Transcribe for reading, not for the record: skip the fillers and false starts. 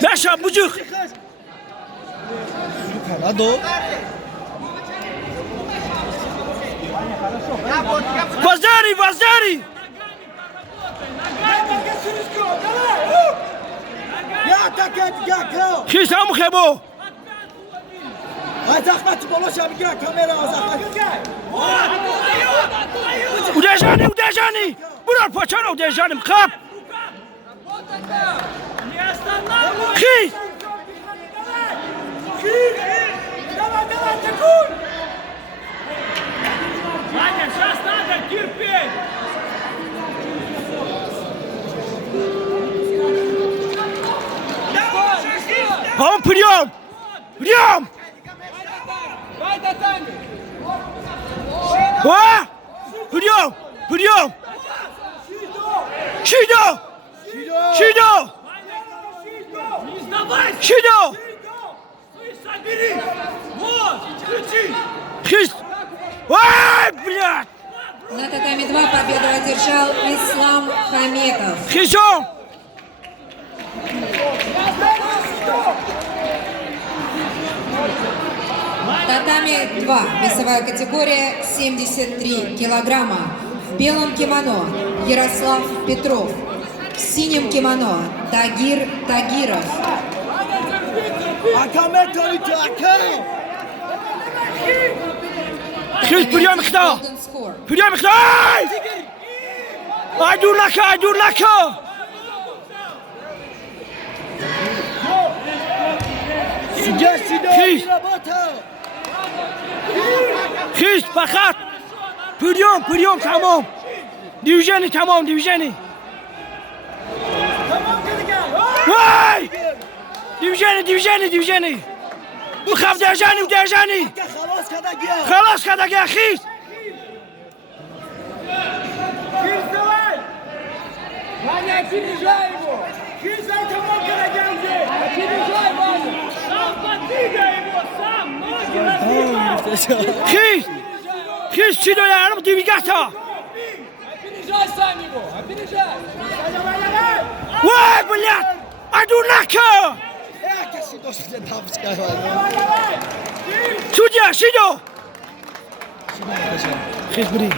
Даша, бужух. Ваздари, ваздари. Хис ам хебо. Удержани. Бурар пачара удержани. Хап. Хис. Ваня, сейчас надо терпеть! Он прием! Прием! А? Прием! Прием! Шидо! Шидо! Не сдавайся! Шидо! Собери! Вот! Включи! Хис! Ай, блядь! На татами 2 победу одержал Ислам Хамеков. Хисо! Татами 2. Весовая категория 73 килограмма. В белом кимоно Ярослав Петров. В синем кимоно Тагир Тагиров. Хис, прием их да! Golden score. Прием их да! Айдурлака, айдурлака! Хис! Хис, фақат! Прием, тамом! Движение! Вай! Движение! Ухав, удержани! خلاص кадаги, хис! Ваня, опережай его! Хис, это опережай, Ваня! Сам подвигай его, сам! Ноги развивай! Хис, чидо ярым двигаться! Опережай сам его! Опережай! Вай, блядь! Айдурлака! Судья, Шидо! Хис, бри.